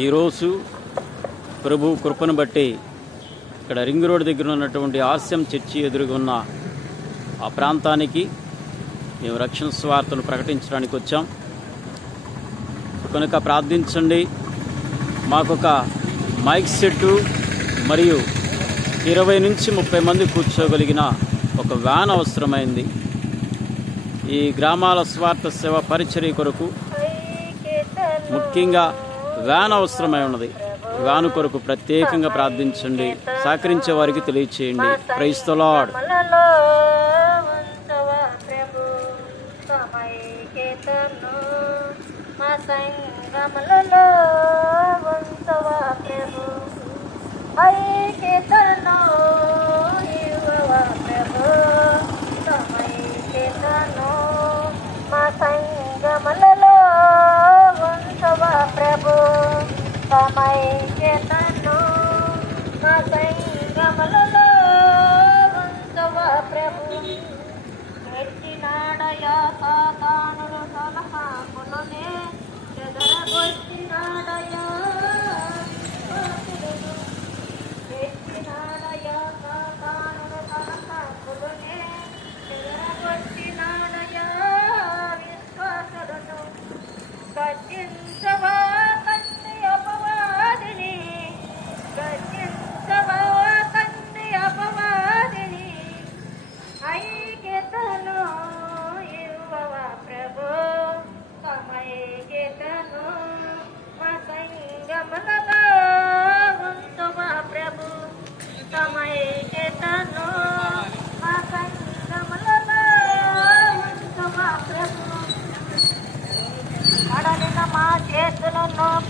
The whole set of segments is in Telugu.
ఈరోజు ప్రభు కృపను బట్టి ఇక్కడ రింగ్ రోడ్ దగ్గర ఉన్నటువంటి ఆస్యం చర్చి ఎదురుగున్న ఆ ప్రాంతానికి మేము రక్షణ సువార్తను ప్రకటించడానికి వచ్చాం. కనుక ప్రార్థించండి. మాకొక మైక్ సెట్టు మరియు 20 నుంచి 30 మంది కూర్చోగలిగిన ఒక వ్యాన్ అవసరమైంది. ఈ గ్రామాల స్వార్థ సేవ పరిచర్య కొరకు ముఖ్యంగా వ్యాన్ అవసరమై ఉన్నది. వ్యాను కొరకు ప్రత్యేకంగా ప్రార్థించండి. సహకరించే వారికి తెలియచేయండి. Praise the lord.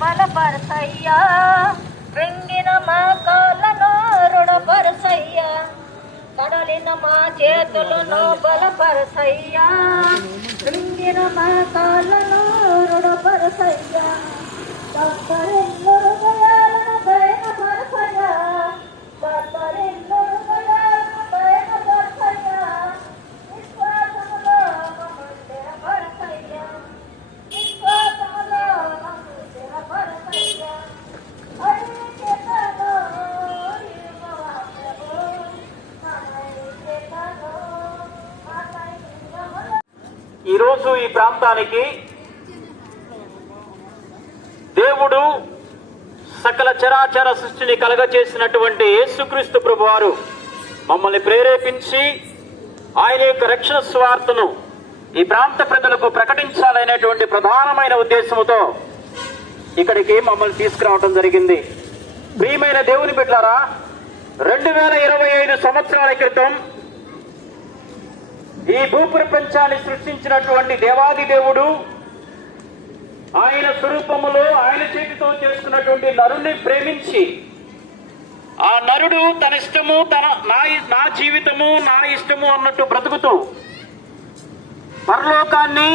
బలపరసయ్యా, కృంగిన మా కాళ్ళను రుణపరసయ్యా, కడలిన మా చేతులను బలపరసయ్యా, కృంగిన మా కాళ్ళను రుణపరసయ్యా, కత్తరిల్లు హృదయాలను బయటపరసయ్యా, కత్తరిల్లు హృదయాలను బయటపరసయ్యా, విశ్వాసములో మమ్మల్ని స్థిరపరసయ్యా, విశ్వాసములో మమ్మల్ని స్థిరపరసయ్యా. ఈరోజు ఈ ప్రాంతానికి దేవుడు సకల చరాచర సృష్టిని కలగచేసినటువంటి యేసుక్రీస్తు ప్రభువారు మమ్మల్ని ప్రేరేపించి ఆయన యొక్క రక్షణ సువార్తను ఈ ప్రాంత ప్రజలకు ప్రకటించాలనేటువంటి ప్రధానమైన ఉద్దేశంతో ఇక్కడికి మమ్మల్ని తీసుకురావడం జరిగింది. ప్రియమైన దేవుని బిడ్డలారా, 2025 సంవత్సరాల క్రితం ఈ భూప్రపంచాన్ని సృష్టించినటువంటి దేవాది దేవుడు ఆయన స్వరూపములో ఆయన చేతితో చేసుకున్నటువంటి నరుణ్ణి ప్రేమించి, ఆ నరుడు తన ఇష్టము నా జీవితము నా ఇష్టము అన్నట్టు బ్రతుకుతూ పరలోకాన్ని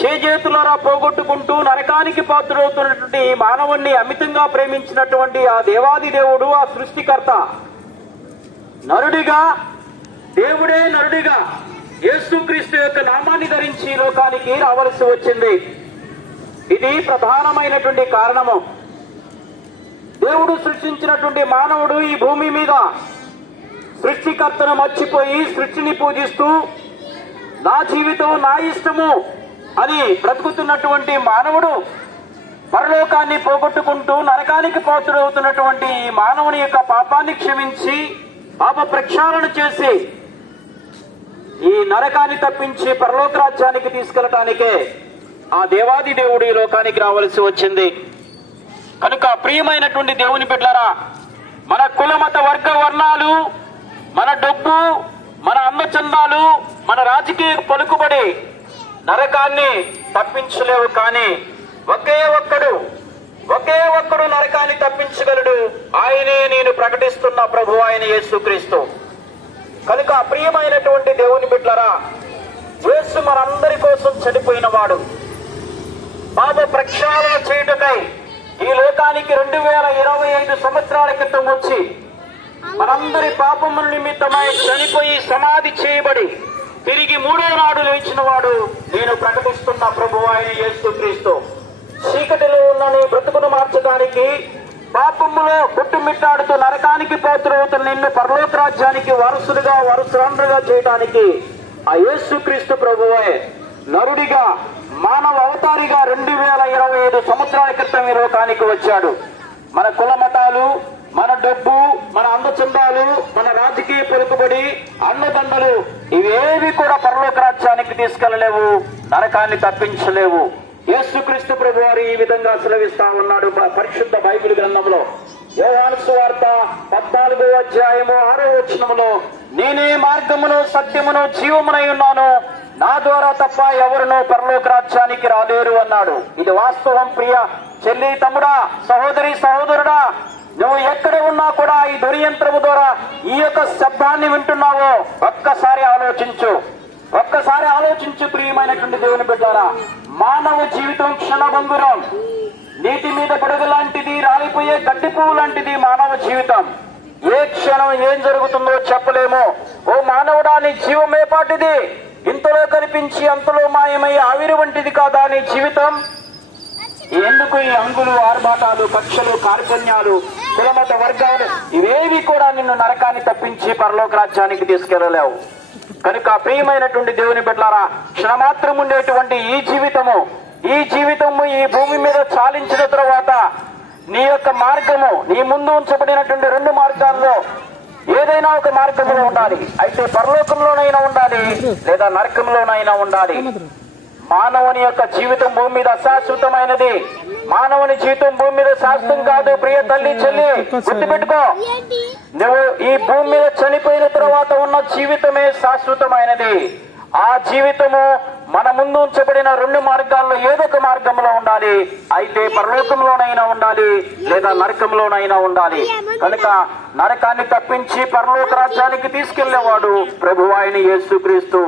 చేజేతులారా పోగొట్టుకుంటూ నరకానికి పాత్రులవుతున్నటువంటి మానవుణ్ణి అమితంగా ప్రేమించినటువంటి ఆ దేవాది దేవుడు, ఆ సృష్టికర్త నరుడిగా, దేవుడే నరుడిగా యేసుక్రీస్తు యొక్క నామాన్ని ధరించి లోకానికి రావలసి వచ్చింది. ఇది ప్రధానమైనటువంటి కారణము. దేవుడు సృష్టించినటువంటి మానవుడు ఈ భూమి మీద సృష్టికర్తను మర్చిపోయి సృష్టిని పూజిస్తూ నా జీవితం నా ఇష్టము అని బ్రతుకుతున్నటువంటి మానవుడు పరలోకాన్ని పోగొట్టుకుంటూ నరకానికి పాత్రుడవుతున్నటువంటి ఈ మానవుని యొక్క పాపాన్ని క్షమించి పాప ప్రక్షాళన చేసి ఈ నరకాన్ని తప్పించి పరలోక రాజ్యానికి తీసుకెళ్ళటానికే ఆ దేవాది దేవుడు ఈ లోకానికి రావాల్సి వచ్చింది. కనుక ప్రియమైనటువంటి దేవుని బిడ్డలారా, మన కుల మత వర్గ వర్ణాలు, మన డబ్బు, మన అందచందాలు, మన రాజకీయ పలుకుబడి నరకాన్ని తప్పించలేవు. కానీ ఒకే ఒక్కడు నరకాన్ని తప్పించగలడు. ఆయనే నేను ప్రకటిస్తున్న ప్రభు అయిన యేసుక్రీస్తు. కనుక ప్రియమైనటువంటి దేవుని బిడ్డలారా, యేసు మనందరి కోసం చనిపోయిన వాడు. పాప ప్రక్షాళన చేయుటకై ఈ లోకానికి 2025 సంవత్సరాల క్రితం వచ్చి మనందరి పాపముల నిమిత్తమై చనిపోయి సమాధి చేయబడి తిరిగి 3వ నాడు లేచిన వాడు నేను ప్రకటిస్తున్న ప్రభు అయిన యేసుక్రీస్తు. చీకటిలో ఉన్న నీ బ్రతుకును మార్చడానికి, పాపములో గుట్టుమిట్టాడుతూ నరకానికి పాత్రవుతున్న నిన్ను పరలోక రాజ్యానికి వారసులుగా చేయడానికి ఆ యేసుక్రీస్తు ప్రభువే నరుడిగా మానవ అవతారిగా 2025 సంవత్సరాల క్రితం ఈ లోకానికి వచ్చాడు. మన కుల మతాలు, మన డబ్బు, మన అందచందాలు, మన రాజకీయ పలుకుబడి, అన్నదండలు ఇవేవి కూడా పరలోక రాజ్యానికి తీసుకెళ్లలేవు, నరకాన్ని తప్పించలేవు. యేసుక్రీస్తు ప్రభువారు ఈ విధంగా సెలవిస్తా ఉన్నాడు పరిశుద్ధ బైబిల్ గ్రంథంలో. యోహాను సువార్త 14వ అధ్యాయము 6వ వచనములో, నేనే మార్గమును సత్యమును జీవమునై ఉన్నాను, నా ద్వారా తప్ప ఎవరునూ పరలోక రాజ్యానికి రాలేరు అన్నాడు. ఇది వాస్తవం. ప్రియ చెల్లి, తమ్ముడా, సహోదరి, సహోదరుడా, నువ్వు ఎక్కడ ఉన్నా కూడా ఈ ధ్వనియంత్రము ద్వారా ఈ యొక్క శబ్దాన్ని వింటున్నావో ఒక్కసారి ఆలోచించు ప్రియమైనటువంటి దేవుని బిడ్డలారా. మానవ జీవితం క్షణభంగురం. నీటి మీద పడుగు లాంటిది, రాలిపోయే గడ్డి పువ్వు లాంటిది మానవ జీవితం. ఏ క్షణం ఏం జరుగుతుందో చెప్పలేము. ఓ మానవుడా, నీ జీవమే పాటిది. ఇంతలో కనిపించి అంతలో మాయమై ఆవిరి వంటిది కాదా నీ జీవితం? ఎందుకు ఈ అంగులు, ఆర్భాటాలు, కక్షలు, కార్పణ్యాలు, కులమత వర్గాలు ఇవేవి కూడా నిన్ను నరకాన్ని తప్పించి పరలోక రాజ్యానికి తీసుకెళ్లలేవు. కనుక ప్రియమైనటువంటి దేవుని బిడ్డలారా, క్షణమాత్రం ఉండేటువంటి ఈ జీవితము ఈ భూమి మీద చాలించిన తరువాత నీ యొక్క మార్గము, నీ ముందు ఉంచబడినటువంటి 2 మార్గాల్లో ఏదైనా ఒక మార్గంలో ఉండాలి. అయితే పరలోకంలోనైనా ఉండాలి, లేదా నరకంలోనైనా ఉండాలి. మానవుని యొక్క జీవితం భూమి మీద అశాశ్వతమైనది. మానవుని జీవితం భూమి మీద శాశ్వతం కాదు. ప్రియ తల్లి, చెల్లి, గుర్తుపెట్టుకో. నువ్వు ఈ భూమి మీద చనిపోయిన తర్వాత ఉన్న జీవితమే శాశ్వతమైనది. ఆ జీవితము మన ముందు ఉంచబడిన 2 మార్గాల్లో ఏదో ఒక మార్గంలో ఉండాలి. అయితే పరలోకంలోనైనా ఉండాలి, లేదా నరకంలోనైనా ఉండాలి. కనుక నరకాన్ని తప్పించి పరలోక రాజ్యానికి తీసుకెళ్లేవాడు ప్రభు అయిన యేసుక్రీస్తు.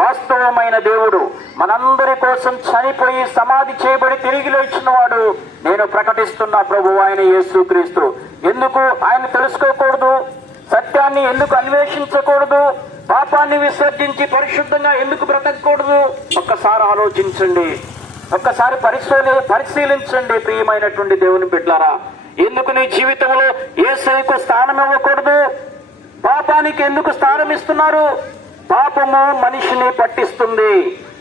వాస్తవమైన దేవుడు మనందరి కోసం చనిపోయి సమాధి చేయబడి తిరిగి లేచిన వాడు నేను ప్రకటిస్తున్న ప్రభు అయిన యేసుక్రీస్తు. ఎందుకు ఆయన తెలుసుకోకూడదు? సత్యాన్ని ఎందుకు అన్వేషించకూడదు? పాపాన్ని విసర్జించి పరిశుద్ధంగా ఎందుకు బ్రతకూడదు? ఒక్కసారి ఆలోచించండి, ఒక్కసారి పరిశీలించండి ప్రియమైనటువంటి దేవుని బిడ్డలారా. ఎందుకు నీ జీవితంలో యేసుకు స్థానం ఇవ్వకూడదు? పాపానికి ఎందుకు స్థానం ఇస్తున్నారు? పాపము మనిషిని పట్టిస్తుంది.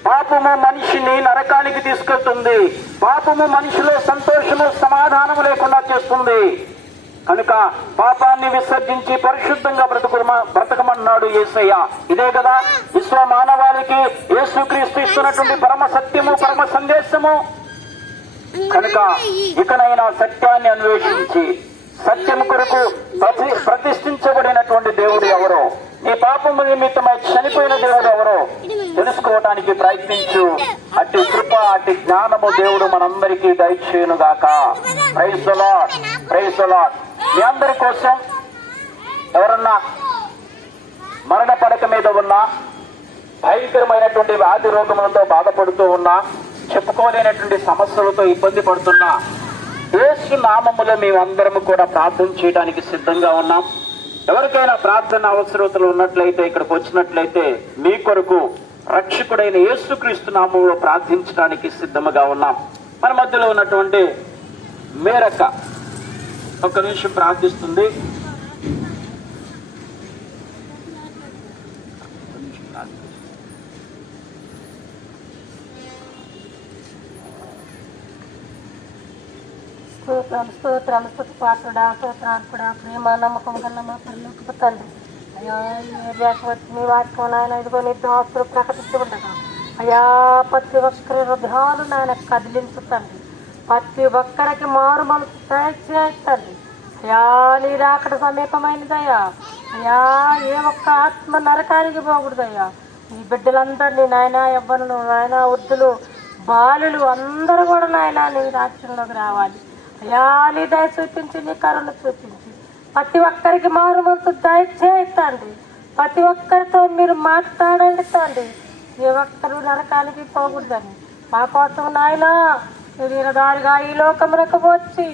పాపము మనిషిని నరకానికి తీసుకెళ్తుంది. పాపము మనిషిలో సంతోషము, సమాధానము లేకుండా చేస్తుంది. కనుక పాపాన్ని విసర్జించి పరిశుద్ధంగా బ్రతకమన్నాడు యేసయ్య. ఇదే కదా విశ్వ మానవాళికి యేసుక్రీస్తు ఇస్తున్నటువంటి పరమ సత్యము, పరమ సందేశము. కనుక ఇకనైనా సత్యాన్ని అన్వేషించి సత్యం కొరకు ప్రతిష్ఠించబడినటువంటి దేవుడు ఎవరో, నీ పాపము నిమిత్తమై చనిపోయిన దేవుడు ఎవరో తెలుసుకోవడానికి ప్రయత్నించు. అట్టి కృప, అట్టి జ్ఞానము దేవుడు మనందరికీ దయచేయునుగాక. Praise the lord, praise the lord. మీ అందరి కోసం ఎవరన్నా మరణ పడక మీద ఉన్నా, భయంకరమైనటువంటి వ్యాధి రోగములతో బాధపడుతూ ఉన్నా, చెప్పుకోలేనటువంటి సమస్యలతో ఇబ్బంది పడుతున్నా, యేసు నామములో మేమందరము కూడా ప్రార్థన చేయడానికి సిద్ధంగా ఉన్నాం. ఎవరికైనా ప్రార్థన అవసరతలు ఉన్నట్లయితే, ఇక్కడికి వచ్చినట్లయితే మీ కొరకు రక్షకుడైన యేసుక్రీస్తు నామములో ప్రార్థించడానికి సిద్ధముగా ఉన్నాం. మన మధ్యలో ఉన్నటువంటి మేరక్క, ఒక్క నిమిషం ప్రార్థిస్తుంది. స్తోత్రాలు స్తుతిపాత్రుడా, స్తోత్రార్పుడా, ప్రేమ నమ్మకం కన్నా మా పరలోకపు తండ్రి, అయ్యా ఈ ఏరియాకి వచ్చి మీ వాక్యం నాయన ఇదిగో నీ దాసులు ప్రకటిస్తుండగా అయ్యా ప్రతి ఒక్కరి హృదయాలు నాయన కదిలించుతండి. ప్రతి ఒక్కరికి మారు మనసు దయచేయండి. అయ్యా నీ రాకడ సమీపమైనదయ్యా. అయ్యా ఏ ఒక్క ఆత్మ నరకానికి పోకూడదయ్యా. ఈ బిడ్డలందరినీ నాయన యవ్వనులు నాయన వృద్ధులు బాలులు అందరూ కూడా నాయన నీ రాజ్యంలోకి రావాలి. అయ్యా నీ దయ చూపించి నీ కరుణ చూపించి ప్రతి ఒక్కరికి మారు మనసు దయచేయండి. ప్రతి ఒక్కరితో మీరు మాట్లాడండి తండ్రి. ఏ ఒక్కరు నరకానికి పోకూడదని మా కోసం నాయన వీరదారిగా ఈ లోకములకు వచ్చి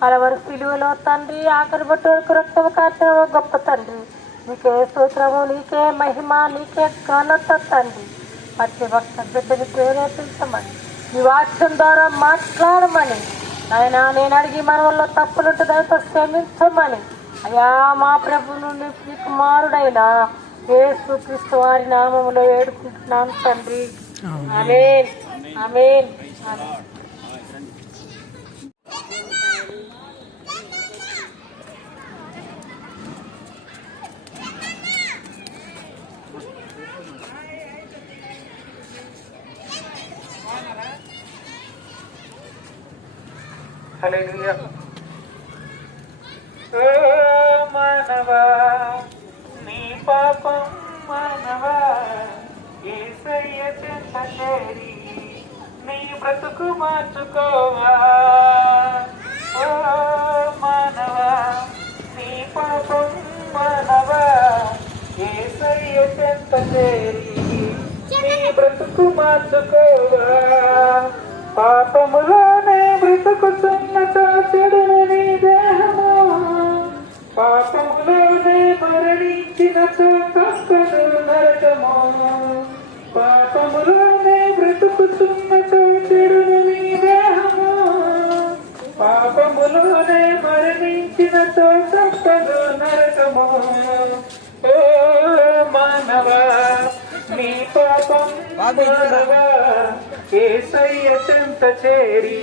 కలవరి సిలువలో తండ్రి ఆఖరి బట్టు వరకు రక్తము కార్చిన గొప్ప తండ్రి, నీకే స్తోత్రము, నీకే మహిమ, నీకే ఘనత తండ్రి. ప్రతి ఒక్క బిడ్డని ప్రేరేపించమని నీ వాక్యం ద్వారా మాట్లాడమని ఆయన నేను అడిగి మనవల్లో తప్పులుంటే దయతో క్షమించమని అయ్యా మా ప్రభువును నీ కుమారుడైన యేసుక్రీస్తు వారి నామములో వేడుకుంటున్నాను తండ్రి. ఆమేన్, ఆమేన్, ఆమేన్. హల్లెలూయా. ఓ మానవా నీ పాపం మానవా యేసయ్య చెంత చేరి నీ బ్రతుకు మార్చుకోవా. ఓ మానవా నీ పాపం మానవా యేసయ్య చెంత చేరి నీ బ్రతుకు మార్చుకోవా. పాపములోనే బ్రతుకుతున్న చెడును నీ దేహము, పాపములోనే మరణించిన తప్పదు నరకము. పాపములోనే బ్రతుకుతున్న చెడును నీ దేహము, పాపములోనే మరణించిన తప్పదు నరకము. ఓ మానవా నీ పాపం మానవా యేసయ్య చెంత చేరి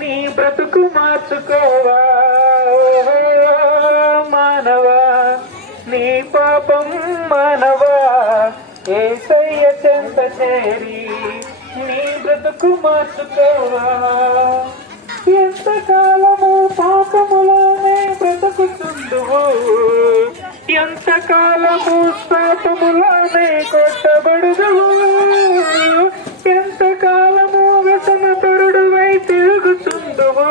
నీ బ్రతుకు మార్చుకోవా. మానవా నీ పాపం మానవా యేసయ్య చెంత చేరి నీ బ్రతుకు మార్చుకోవా. ఎంతకాలము పాపములోనే బ్రతుకుతుందువు, ఎంతకాలము శాపములోనే కొట్టబడుదువు, ఎంతకాలము వ్యసనపరుడువై తిరుగుతుందువు,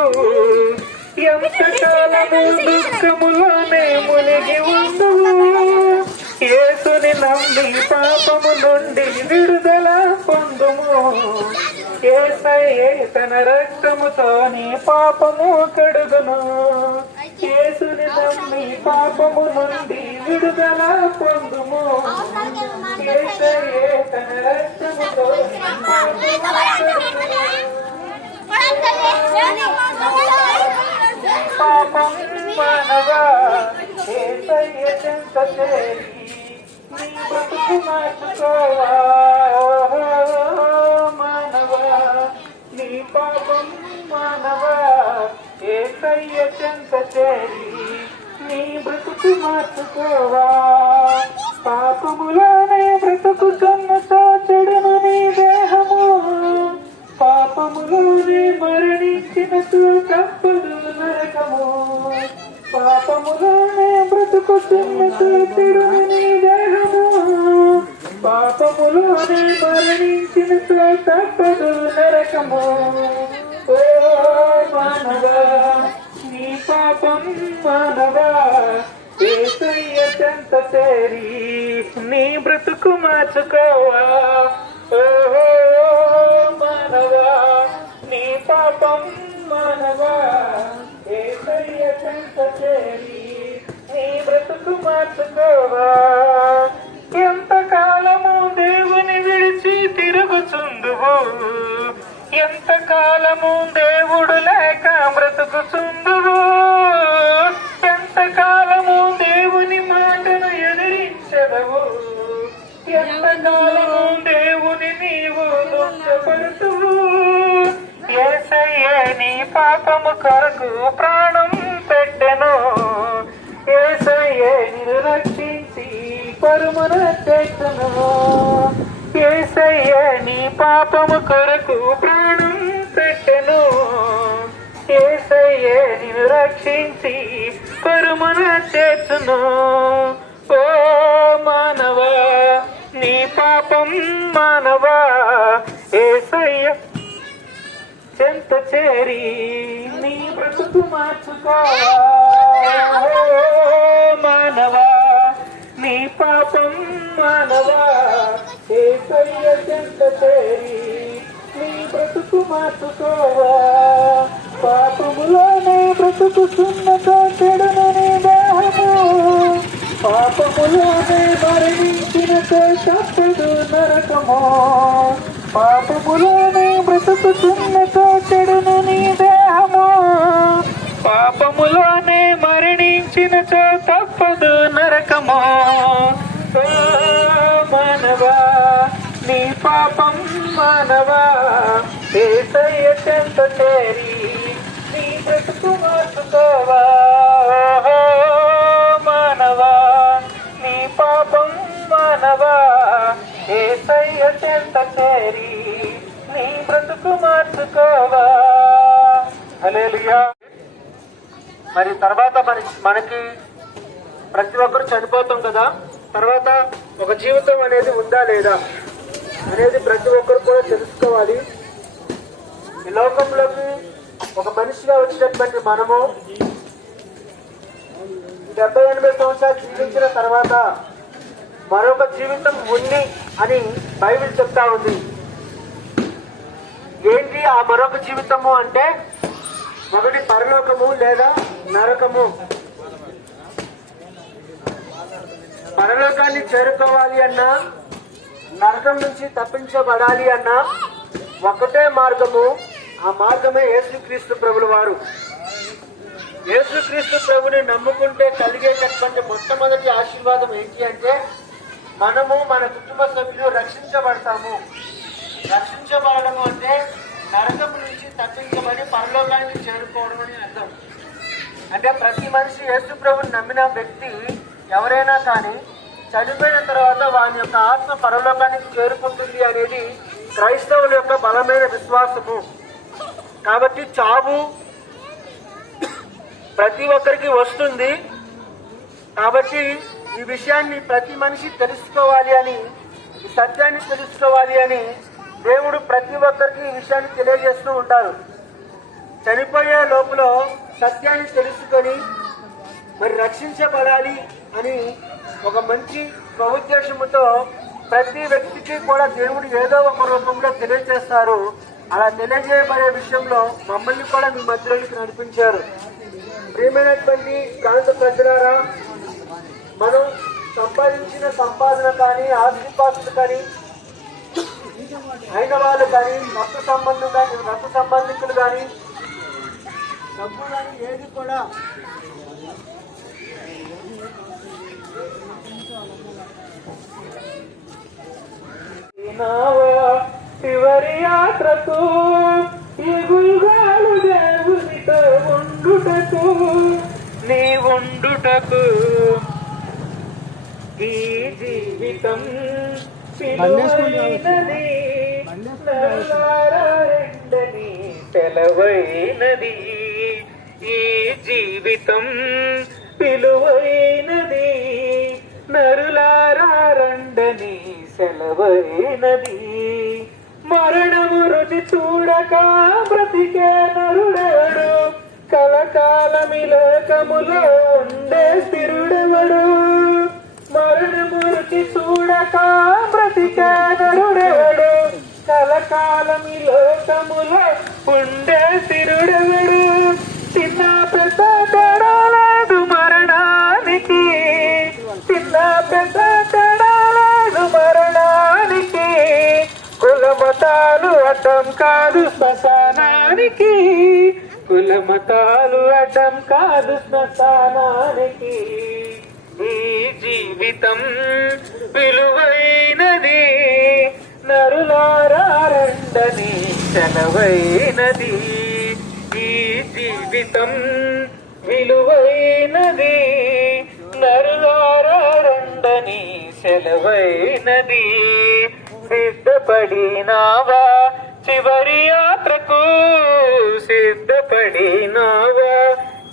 ఎంతకాలము దుఃఖములోనే మునిగి ఉందువు. యేసుని నమ్మి పాపము నుండి విడుదల పొందుము. యేసయ్యే తన రక్తముతో నీ పాపము కడుగును. యేసుని నమ్మి పాపము నుండి విడుదల పొందుము. యేసయ్యే తన రక్తముతో నీ పాపము కడుగును. పాపం మానవా యేసయ్య చెంత చేరి నీ బ్రతుకు మార్చుకోవా. మానవా నీ పాపం మానవా యేసయ్య చెంత చేరి నీ బ్రతుకు మార్చుకోవా. పాపములోనే బ్రతుకుతున్న చెడును నీ దేహము, పాపములోనే మరణించిన తప్పదు నరకము. పాపములోనే బ్రతుకుతున్న చెడును నీ దేహము, పాపములోనే మరణించిన తప్పదు నరకము. ఓ మానవా నీ పాపం మానవా యేసయ్య చెంత చేరి నీ బ్రతుకు మార్చుకోవా. ఓ మానవా నీ పాపం మానవా యేసయ్య చెంత చేరి నీ బ్రతుకు మార్చుకోవా. ఎంతకాలము దేవుని విడిచి తిరుగుచుందువు, ఎంతకాలము దేవుడు లేక బ్రతుకుచుందువు, ఎంతకాలము దేవుని నీవు దుఃఖపడుతూ యేసయ్యే నీ పాపము కొరకు ప్రాణం పెట్టెను. యేసయ్యే నిన్ను రక్షించి పరమున చేసెను. యేసయ్యే నీ పాపము కొరకు ప్రాణం పెట్టెను. యేసయ్యే నిన్ను రక్షించి పరమున చేర్చును. ఓ మానవా నీ పాపం మానవా యేసయ్య చెంత చేరి నీ బ్రతుకు మార్చుకోవా. మానవా నీ పాపం మానవా యేసయ్య చెంత చేరి నీ బ్రతుకు మార్చుకోవా. పాపములోనే బ్రతుకుతున్నతో చెడును నీ దేహము, పాపములోనే మరణించినతో తప్పదు నరకము. పాపములోనే బ్రతుకుతున్నతో చెడును నీ దేహము, పాపములోనే మరణించినతో తప్పదు నరకము. ఓ మానవా నీ పాపం మానవా యేసయ్య చెంత చేరి నీ బ్రతుకు మార్చుకోవా. మానవా నీ పాపం మానవా యేసయ్య చెంత చేరి నీ బ్రతుకు మార్చుకోవా. హల్లెలూయా. మరి తర్వాత మనకి ప్రతి ఒక్కరు చనిపోతాం కదా, తర్వాత ఒక జీవితం అనేది ఉందా లేదా అనేది ప్రతి ఒక్కరు కూడా తెలుసుకోవాలి. ఈ లోకంలోకి ఒక మనిషిగా వచ్చినటువంటి మనము 70-80 సంవత్సరాలు జీవించిన తర్వాత మరొక జీవితం ఉంది అని బైబిల్ చెప్తా ఉంది. ఏంటి ఆ మరొక జీవితము అంటే, ఒకటి పరలోకము లేదా నరకము. పరలోకాన్ని చేరుకోవాలి అన్నా, నరకం నుంచి తప్పించబడాలి అన్నా ఒకటే మార్గము. ఆ మార్గమే యేసుక్రీస్తు ప్రభుల వారు. యేసుక్రీస్తు ప్రభుని నమ్ముకుంటే కలిగేటటువంటి మొట్టమొదటి ఆశీర్వాదం ఏంటి అంటే, మనము మన కుటుంబ సభ్యులు రక్షించబడతాము. రక్షించబడము అంటే నరకం నుంచి తప్పించబడి పరలోకానికి చేరుకోవడం అని అర్థం. అంటే ప్రతి మనిషి యేసు ప్రభుని నమ్మిన వ్యక్తి ఎవరైనా కానీ చనిపోయిన తర్వాత వాని యొక్క ఆత్మ పరలోకానికి చేరుకుంటుంది అనేది క్రైస్తవుల యొక్క బలమైన విశ్వాసము. కాబట్టి చావు ప్రతి ఒక్కరికి వస్తుంది. కాబట్టి ఈ విషయాన్ని ప్రతి మనిషి తెలుసుకోవాలి అని, ఈ సత్యాన్ని తెలుసుకోవాలి అని దేవుడు ప్రతి ఒక్కరికి ఈ విషయాన్ని తెలియజేస్తూ ఉంటారు. చనిపోయే లోపల సత్యాన్ని తెలుసుకొని మరి రక్షించబడాలి అని ఒక మంచి బహుద్దేశముతో ప్రతి వ్యక్తికి కూడా దేవుడు ఏదో ఒక రూపంలో తెలియజేస్తారు. అలా తెలియజేయబడే విషయంలో మమ్మల్ని కూడా మీ మధ్యలోకి నడిపించారు. ప్రియమైనటువంటి ప్రాంత ప్రజలారా, మనం సంపాదించిన సంపాదన కానీ, ఆస్తిపాస్తులు కానీ, అయిన వాళ్ళు కానీ, రక్త సంబంధికులు కానీ, డబ్బు కానీ ఏది కూడా చివరి యాత్రకు ఈ గుల్గాలు దేవునితో ఉండుటకు, నీ ఉండుటకు ఈ జీవితం పిలువైనది, నరులారండని సెలవైనది. ఈ జీవితం పిలువైనది, నరులారండని సెలవైనది. మరణము రుచి చూడక బ్రతికే నరుడెవడు, కలకాలమి లోకములో ఉండే స్థిరుడెవడు. మరణము రుచి చూడక బ్రతికే నరుడెవడు, కలకాలమి లోకములో ఉండే స్థిరుడెవడు. చిన్న పెద్ద తేడా లేదు మరణానికి, చిన్న పెద్ద తేడా లేదు మరణానికి. కులమతాలు అడ్డం కాదు శ్మశానానికి, కులమతాలు అడ్డం కాదు శ్మశానానికి. ఈ జీవితం విలువైనది, సెలవైనది, ఈ జీవితం విలువైనది, నరులారా రండని సెలవైనది. సిద్ధపడినావా చివరి యాత్రకు, సిద్ధపడినావా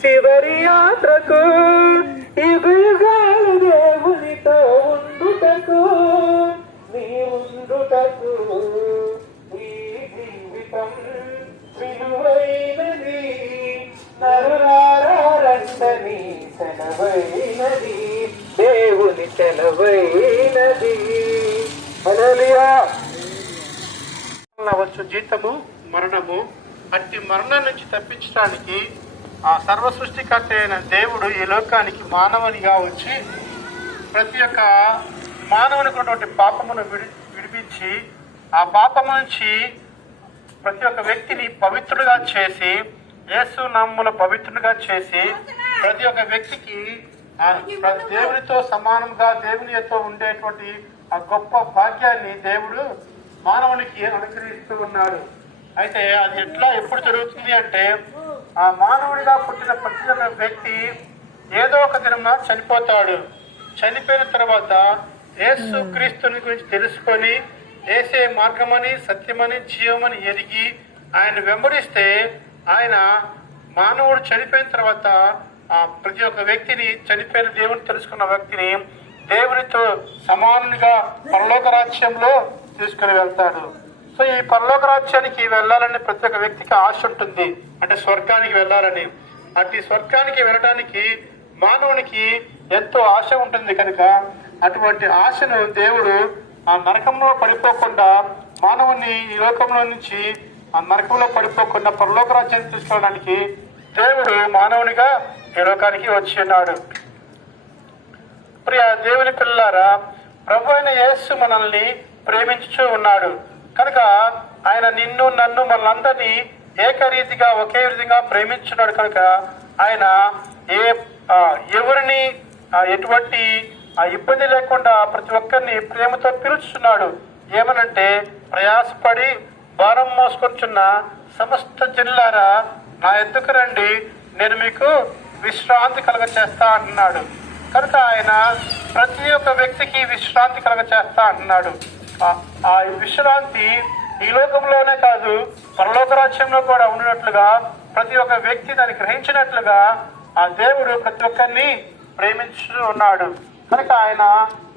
చివరి యాత్రకు, యుగాలు దేవునితో ఉండుటకు, నీ ఉండుటకు. ఈ జీవితం విలువైనది, నరులారా రండని సెలవైనది, దేవుని సెలవైనది. హల్లెలూయా. వచ్చు జీతము మరణము. అట్టి మరణం నుంచి తప్పించడానికి ఆ సర్వ సృష్టికర్త అయిన దేవుడు ఈ లోకానికి మానవునిగా వచ్చి ప్రతి ఒక్క మానవునికి ఉన్నటువంటి పాపమును విడిపించి ఆ పాపము నుంచి ప్రతి ఒక్క వ్యక్తిని పవిత్రుడిగా చేసి, యేసు నామములో పవిత్రుడిగా చేసి ప్రతి ఒక్క వ్యక్తికి దేవునితో సమానంగా దేవునితో ఉండేటువంటి ఆ గొప్ప భాగ్యాన్ని దేవుడు మానవునికి అనుగ్రహిస్తూ ఉన్నాడు. అయితే అది ఎప్పుడు జరుగుతుంది అంటే, ఆ మానవుడిగా పుట్టిన ప్రతి ఒక్క వ్యక్తి ఏదో ఒక దినమున చనిపోతాడు. చనిపోయిన తర్వాత యేసు క్రీస్తుని గురించి తెలుసుకొని, యేసే మార్గమని, సత్యమని, జీవమని ఎరిగి ఆయన వెంబడిస్తే, ఆయన మానవుడు చనిపోయిన తర్వాత ఆ ప్రతి ఒక్క వ్యక్తిని, చనిపోయిన దేవుని తెలుసుకున్న వ్యక్తిని దేవునితో సమానునిగా పరలోక రాజ్యంలో తీసుకుని వెళ్తాడు. సో ఈ పరలోక రాజ్యానికి వెళ్ళాలని ప్రతి ఒక్క వ్యక్తికి ఆశ ఉంటుంది, అంటే స్వర్గానికి వెళ్ళాలని. అట్టి స్వర్గానికి వెళ్ళడానికి మానవునికి ఎంతో ఆశ ఉంటుంది కనుక అటువంటి ఆశను దేవుడు ఆ నరకంలో పడిపోకుండా, మానవుని ఈ లోకంలో నుంచి ఆ నరకంలో పడిపోకుండా పరలోక రాజ్యాన్ని తీసుకెళ్ళడానికి దేవుడు మానవునిగా ఈ లోకానికి వచ్చి ఉన్నాడు. ప్రియ దేవుని పిల్లారా, ప్రభు అయిన యేసు మనల్ని ప్రేమించుచూ ఉన్నాడు కనుక ఆయన నిన్ను, నన్ను, మనందరినీ ఏకరీతిగా ఒకే విధంగా ప్రేమించున్నాడు కనుక ఆయన ఎవరిని ఎటువంటి ఇబ్బంది లేకుండా ప్రతి ఒక్కరిని ప్రేమతో పిలుచున్నాడు. ఏమనంటే, ప్రయాసపడి భారం మోసుకొచ్చున్న సమస్త జనులారా నా ఎద్దుకు రండి, నేను మీకు విశ్రాంతి కలుగ చేస్తా అంటున్నాడు. కనుక ఆయన ప్రతి ఒక్క వ్యక్తికి విశ్రాంతి కలుగ చేస్తా అంటున్నాడు. ఆ విశ్రాంతి ఈ లోకంలోనే కాదు, పరలోక రాజ్యంలో కూడా ఉన్నట్లుగా ప్రతి ఒక్క వ్యక్తి దాన్ని గ్రహించినట్లుగా ఆ దేవుడు ప్రతి ఒక్కరిని ప్రేమించు ఉన్నాడు. కనుక ఆయన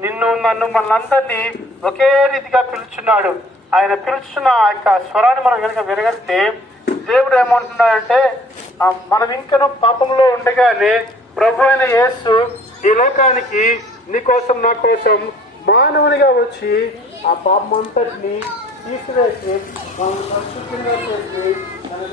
నిన్ను, నన్ను, మనందరినీ ఒకే రీతిగా పిలుచున్నాడు. ఆయన పిలుచున్న ఆ యొక్క స్వరాన్ని మనం కనుక వినగలిగితే, దేవుడు ఏమంటున్నాడంటే, మనం ఇంకనూ పాపంలో ఉండగానే ప్రభు అయిన యేసు ఈ లోకానికి నీ కోసం, నా కోసం మానవునిగా వచ్చి ఆ పాపం అంతటిని తీసివేసి మనం పరిశుద్ధంగా చేసి ఆయన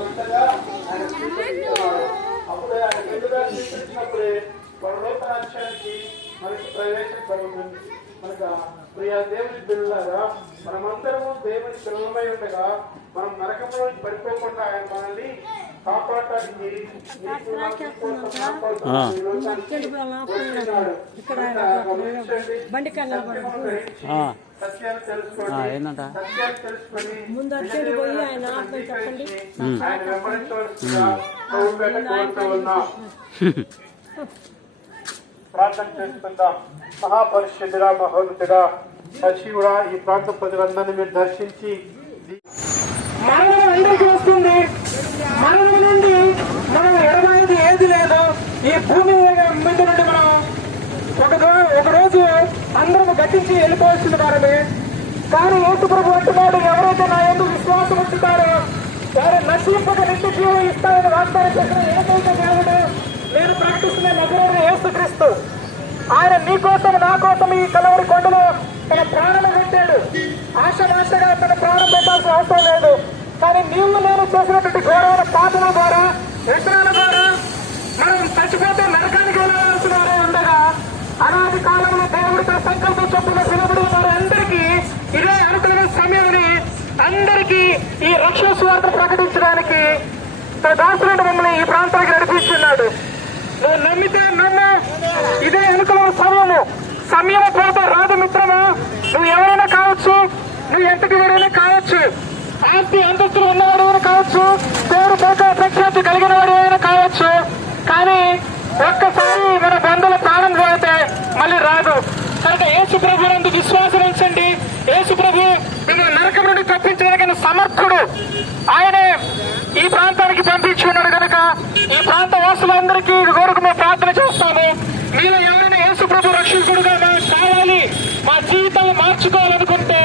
స్వీకరిస్తున్నాడు. అప్పుడే ఆయన ఎదురుగా స్వీకరించినప్పుడే పరలోక రాజ్యానికి మనకి ప్రవేశం కలుగుతుంది. కనుక ప్రియ దేవుని బిడ్డలారా, మనమందరము దేవుని పిల్లలమై ఉండగా మనం నరకంలో పడిపోకుండా ఆయన మనల్ని కాపాడటానికి సత్యాన్ని తెలుసుకొని ముందు అర్జెంట్ పోయి ఆయన చెప్పండి. ఆయన వెంబడించవలసిందిగా కోరుతూ ఉన్నా. ప్రార్థన చేసుకుందాం. మహాపరిశుద్ధుడా, మహోన్నతుడా, సజీవుడా, ఈ ప్రాంత ప్రజలందరినీ మీరు దర్శించి, మరణం అందరికీ వస్తుంది. మరణం నుండి మనం ఎడమైంది ఏది లేదు. ఈ భూమి మీద నుండి మనం ఒక రోజు అందరం గట్టించి వెళ్ళిపోవాల్సిన వారమే. కానీ యేసు ప్రభు అంటున్నాడు, ఎవరైతే నా యందు విశ్వాసం ఉంచుతారో వారు నశింపక నిత్య జీవం ఇస్తారని వాగ్దానం చేసిన ఏకైక దేవుడు నేను ప్రకటిస్తున్న నజరేయుడైన యేసుక్రీస్తు. ఆయన నీ కోసం, నా కోసం ఈ కలవరి కొండలో తన ప్రాణం పెట్టాడు. ఆశగా తన ప్రాణం పెట్టాల్సిన అవసరం లేదు. కానీ నీవు నేను చేసినటువంటి ఘోరమైన పాపల ద్వారా, వ్యసనాల ద్వారా మనం చచ్చిపోతే నరకానికి వెళ్ళవలసిన వారే ఉండగా, అనాది కాలంలో దేవుడితో సంకల్పం చొప్పున పిలువబడిన వారందరికీ ఇదే అనుకూలమైన సమయాన్ని అందరికీ ఈ రక్షణ సువార్త ప్రకటించడానికి తన దాసులను మమ్మల్ని ఈ ప్రాంతానికి నడిపిస్తున్నాడు. నువ్వు నమ్మితే నమ్ము, ఇదే అనుకూలమైన సమయము పోతే రాదు మిత్రమా. నువ్వు ఎవరైనా కావచ్చు, నువ్వు ఎంతటి వారైనా కావచ్చు. ఆస్తి అంతస్తులు ఉన్నవాడు అయినా కావచ్చు, పేరు ప్రఖ్యాతి కలిగిన వాడు అయినా కావచ్చు. కానీ ఒక్కసారి మన బంధువుల ప్రాణం పోతే మళ్ళీ రాదు. కనుక యేసు ప్రభు నందు విశ్వాసం ఉంచండి. యేసు ప్రభు మిమ్మల్ని నరకం నుండి తప్పించడానికి సమర్థుడు. ఆయనే ఈ ప్రాంతానికి పంపించి ఉన్నాడు. కనుక ఈ ప్రాంత వాసులందరికీ కొరకు మేము ప్రార్థన చేస్తాము. మీలో ఎవరైనా యేసు ప్రభు రక్షకుడుగా కావాలి, మా జీవితాలు మార్చుకోవాలనుకుంటే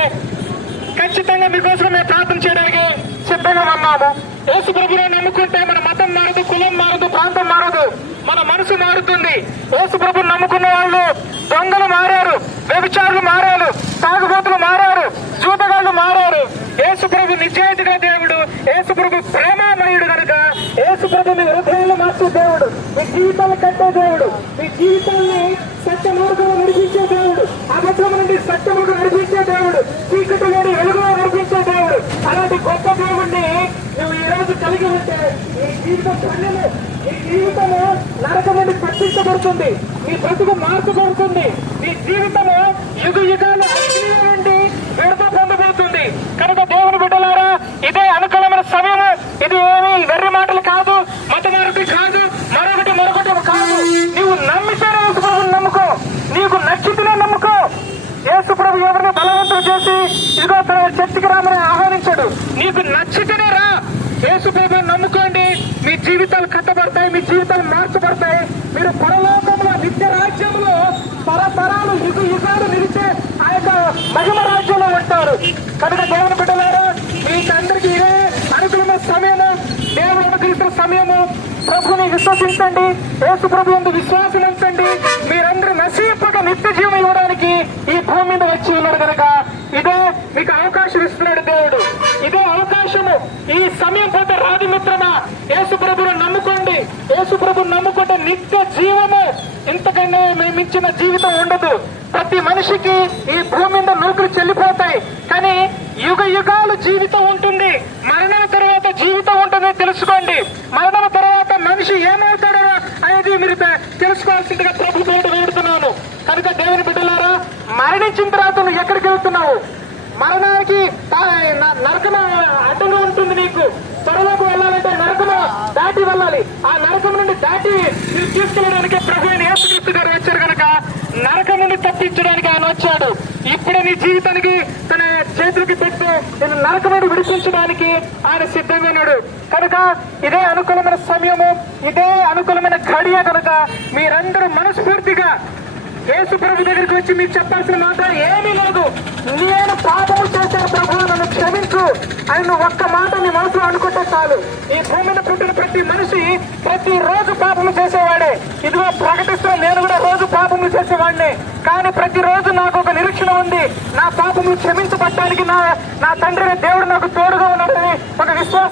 ఖచ్చితంగా మీకోసం మేము ప్రార్థన చేయడానికి సిద్ధంగా ఉన్నాము. యేసు ప్రభువుని నమ్ముకుంటే మన మతం మారదు, కులం మారదు, ప్రాంతం మారదు, మన మనసు మారుతుంది. యేసు ప్రభువుని నమ్ముకున్న వాళ్ళు దొంగలు మారారు, వ్యభిచారులు మారారు, తాగుబోతులు మారారు, జూతగాళ్లు మారారు. యేసు ప్రభు నిజాయితీగా దేవుడు, యేసు ప్రభు ప్రేమామయుడు. కనుక యేసు ప్రభు మీ హృదయాలు మార్చే దేవుడు, మీ జీవితాలు కట్టే దేవుడు, మీ జీవితాన్ని సత్య మార్గంలో నడిపించే దేవుడు, అబద్ధం నుండి సత్యముగా నడిపించే దేవుడు, చీకటి లేని వెలుగులో నడిపించే దేవుడు. అలాంటి గొప్ప దేవుడిని నువ్వు ఈ రోజు కలిగి ఉంటే నీ జీవితం ధన్యము. నీ జీవితము నరకం నుండి తప్పించబడుతుంది, నీ బ్రతుకు మార్చబడుతుంది, నీ జీవితము యుగ యుగాలు అగ్ని నుండి విడుదల పొందబోతుంది. కనుక దేవుని బిడ్డలారా, ఇదే అనుకూలమైన సమయము. ఇది ఏమి వెర్రి మాటలు కాదు, మత మార్పు కాదు, మరొకటి కాదు. నీవు నమ్మితేనే యేసు ప్రభువుని నమ్ముకో, నీకు నచ్చితేనే నమ్ముకో. యేసు ప్రభు ఎవరిని బలవంతం చేసి ఇదిగో చర్చికి రామని ఆహ్వానించాడు. నీకు నచ్చితేనే రా. యేసు ప్రభువుని నమ్ముకోండి, మీ జీవితాలు కట్టబడతాయి, మీ జీవితాలు మార్చబడతాయి. మీరు పరలోకంలో నిత్య రాజ్యంలో తరతరాలు యుగ యుగాలు నిలిచే ఆ యొక్క మహిమ రాజ్యంలో ఉంటారు. కనుక దేవుని బిడ్డలారా, మీకందరికీ ఇదే అనుకూలమైన సమయము, దేవుడు అనుగ్రహిస్తున్న సమయము. ప్రభుని విశ్వసించండి, యేసు ప్రభు యందు విశ్వాసం ఉంచండి. మీరందరూ నశింపక నిత్య జీవం ఇవ్వడానికి ఈ భూమి మీద వచ్చి ఉన్నాడు. కనుక ఇదే మీకు అవకాశం ఇస్తున్నాడు దేవుడు. ఇదే అవకాశము. ఈ సమయం పోతే రాదు మిత్రమా. యేసు ప్రభువును నమ్ముకోండి. యేసు ప్రభువును నమ్ముకుంటే నిత్య జీవము, ఇంతకన్నా మించిన జీవితం ఉండదు. ప్రతి మనిషికి ఈ భూమి మీద నూకులు చెల్లిపోతాయి, కానీ యుగ యుగాలు జీవితం ఉంటుంది. మరణం తర్వాత జీవితం ఉంటుందని తెలుసుకోండి. మరణం తర్వాత మనిషి ఏమవుతాడో అనేది మీరు తెలుసుకోవాల్సిందిగా ప్రభు దేవుడు వేడుతున్నాను. కనుక దేవుని బిడ్డలారా, మరణించిన తర్వాత నువ్వు ఎక్కడికి వెళ్తున్నావు? మరణానికి నరకం అడ్డంగా ఉంటుంది. నీకు త్వరలోకి వెళ్ళాలంటే నరకము దాటి వెళ్ళాలి. ఆ నరకం నుండి దాటి మీరు తీసుకెళ్ళడానికి ప్రభు అయిన యేసుక్రీస్తు గారు వచ్చారు. కనుక నరకం నుండి తప్పించడానికి ఆయన వచ్చాడు. ఇప్పుడే నీ జీవితానికి తన చేతులకి పెట్టి నేను నరకం నుండి విడిపించడానికి ఆయన సిద్ధంగా ఉన్నాడు. కనుక ఇదే అనుకూలమైన సమయము, ఇదే అనుకూలమైన ఘడియ. కనుక మీరందరూ మనస్ఫూర్తిగా యేసు ప్రభు దగ్గరికి వచ్చి మీకు చెప్పాల్సిన మాట ఏమీ లేదు. నేను పాపము చేశాను ప్రభు, నన్ను క్షమించు అని నువ్వు ఒక్క మాట నీ మనసులో అనుకుంటే చాలు. ఈ భూమి మీద పుట్టిన ప్రతి మనిషి ప్రతిరోజు పాపము చేసేవాడే. ఇదిగో ప్రకటిస్తున్న నేను కూడా రోజు పాపము చేసేవాడిని. కానీ ప్రతిరోజు నాకు ఒక నిరీక్షణ ఉంది. నా పాపము క్షమించబడటానికి నా తండ్రి దేవుడు నాకు తోడుగా ఉన్నాడని ఒక విశ్వాసం